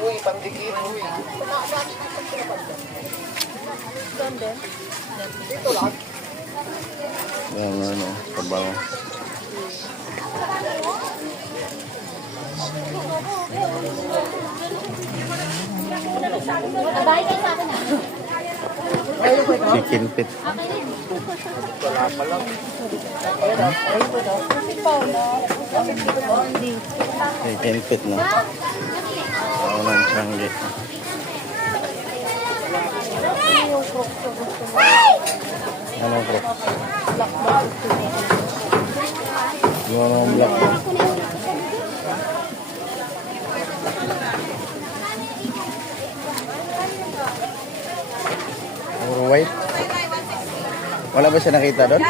Uy, pandikit. Uy. Dito lang. Yan, ano, kabango. Abay kayo sa akin ah. Chicken pit. Wala pa lang. Chicken pit, no? Ako ng Changi. Ano ko? Yung ano black mo? Puro white? Wala ba siya nakita doon?